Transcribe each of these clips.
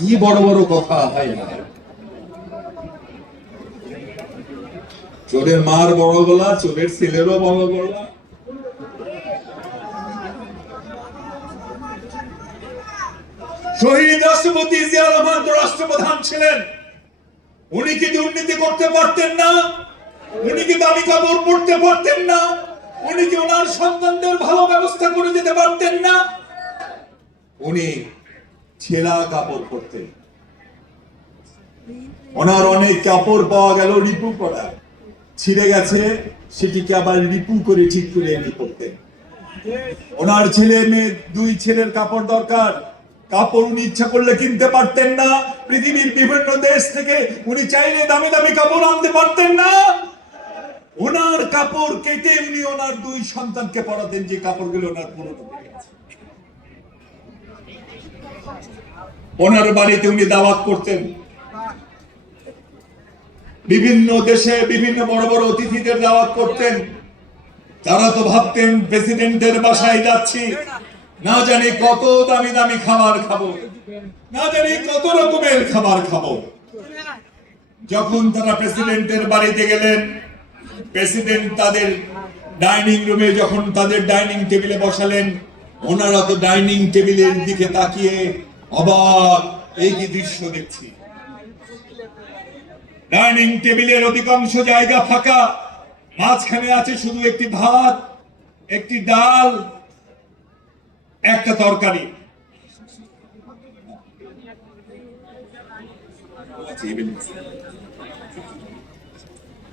কি বড় বড় কথা হয় না চোরের মার বড় গলা, চোরের ছেলেরও বড় গলা। শহীদ রাষ্ট্রপতি জিয়া রহমান রাষ্ট্রপ্রধান ছিলেন। উনি কি দুর্নীতি করতে পারতেন না? উনি কি দামি কাপড় পরতে পারতেন না? উনি কি ওনার সন্তানদের ভালো ব্যবস্থা করে দিতে পারতেন না? উনি ছেঁড়া কাপড় পরতেন ওনার অনেক কাপড় পাওয়া গেল রিপু করা। ছিঁড়ে গেছে, সেটিকে আবার রিপু করে ঠিক করে এনে করতেন ওনার ছেলে মেয়ে, দুই ছেলের কাপড় দরকার। কাপড় উনি ইচ্ছা করলে কিনতে পারতেন না। পৃথিবীর বিভিন্ন দেশ থেকে উনি চাইলে দামি দামি কাপড় আনতে পারতেন না। ওনার কাপড় কেটে উনি ওনার দুই সন্তানকে পড়াতেন যে কাপড়গুলো ওনার পুরনো হয়ে গেছে। ওনার বাড়িতে উনি দাওয়াত করতেন। বিভিন্ন দেশে বিভিন্ন বড় বড় অতিথিদের দাওয়াত করতেন। তারা তো ভাবতেন প্রেসিডেন্টের বাসায় যাচ্ছি। না জানি কত দামি দামি খাবার খাব। না জানি কত রকমের খাবার খাব। যখন তারা প্রেসিডেন্টের বাড়িতে গেলেন, প্রেসিডেন্ট তাদের ডাইনিং রুমে যখন তাদের ডাইনিং টেবিলে বসালেন ওনারা তো ডাইনিং টেবিলের দিকে তাকিয়ে অবাক, এই কি দৃশ্য দেখছি? ডাইনিং টেবিলের অধিকাংশ জায়গা ফাঁকা, মাঝখানে আছে শুধু একটি ভাত, একটি ডাল, একটা তরকারি।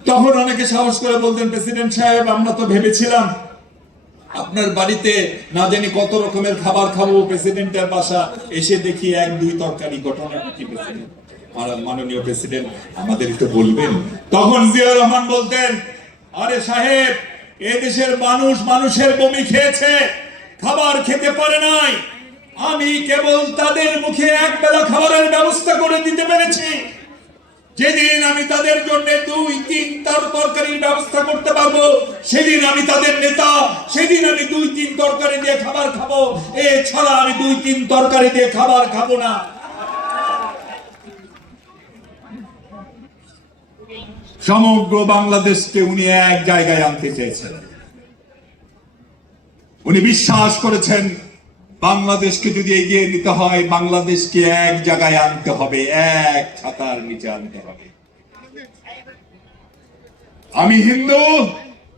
তখন অনেকে সাহস করে বলতেন, প্রেসিডেন্ট সাহেব, আমরা তো ভেবেছিলাম আপনার বাড়িতে না জানি কত রকমের খাবার খাব প্রেসিডেন্টের বাসা, এসে দেখি এক, দুই তরকারি ঘটনা কি মাননীয় প্রেসিডেন্ট আমাদের একটু বলবেন? তখন জিয়া রহমান বলতেন, আরে সাহেব, এ দেশের মানুষ মানুষের বমি খেয়েছে, খাবার খেতে পারে নাই। আমি কেবল তাদের মুখে এক বেলা খাবারের ব্যবস্থা করে দিতে পেরেছি। যেদিন আমি তাদের জন্য দুই, তিন তার তরকারির ব্যবস্থা করতে পারব, সেদিন আমি তাদের নেতা, সেদিন আমি দুই, তিন তরকারি দিয়ে খাবার খাব। এছাড়া আমি দুই, তিন তরকারি দিয়ে খাবার খাব না। সমগ্র বাংলাদেশকে উনি এক জায়গায় আনতে চেয়েছেন। উনি বিশ্বাস করেছেন বাংলাদেশকে যদি এগিয়ে নিতে হয়, বাংলাদেশকে এক জায়গায় আনতে হবে, এক ছাতার নিচে আনতে হবে। আমি হিন্দু,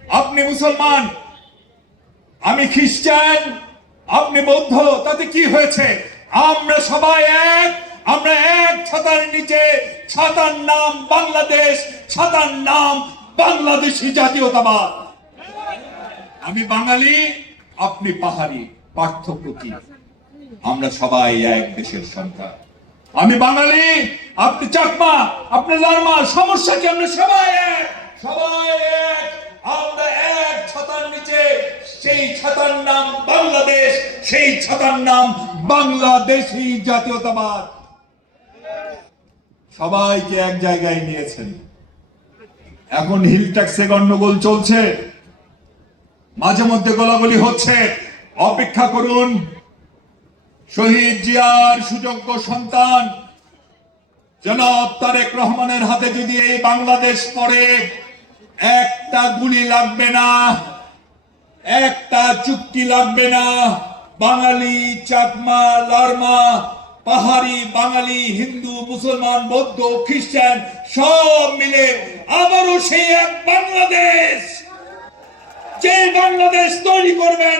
আপনি মুসলমান, আমি খ্রিস্টান, আপনি বৌদ্ধ, তাতে কি হয়েছে? আমরা সবাই এক, আমরা এক ছাতার নিচে, ছাতার নাম বাংলাদেশ, ছাতার নাম বাংলাদেশি জাতীয়তাবাদ। আমি বাঙালি, আপনি পাহাড়ি। পার্থক্য কি আমরা সবাই এক দেশের সন্তান। আমি বাঙালি, আপনি চাকমা, আপনি লারমা সমস্যা কি? আমরা সবাই এক। সবাই এক। আমরা এক ছাতার নিচে, সেই ছাতার নাম বাংলাদেশ, সেই ছাতার নাম বাংলাদেশি জাতীয়তাবাদ। সবাইকে এক জায়গায় নিয়েছেন। এখন হিল ট্যাক্সে গন্ডগোল চলছে। মাঝে মধ্যে গোলাগুলি হচ্ছে। অপেক্ষা করুন, শহীদ জিয়ার সুযোগ্য সন্তান, জনাব তারেক রহমানের হাতে যদি এই বাংলাদেশ পড়ে, একটা গুলি লাগবে না, একটা চুক্তি লাগবে না, বাঙালি চাকমা, লারমা, পাহাড়ি বাঙালি, হিন্দু, মুসলমান, বৌদ্ধ, খ্রিস্টান, সব মিলে আবারও সেই এক বাংলাদেশ। যে বাংলাদেশ তৈরি করবেন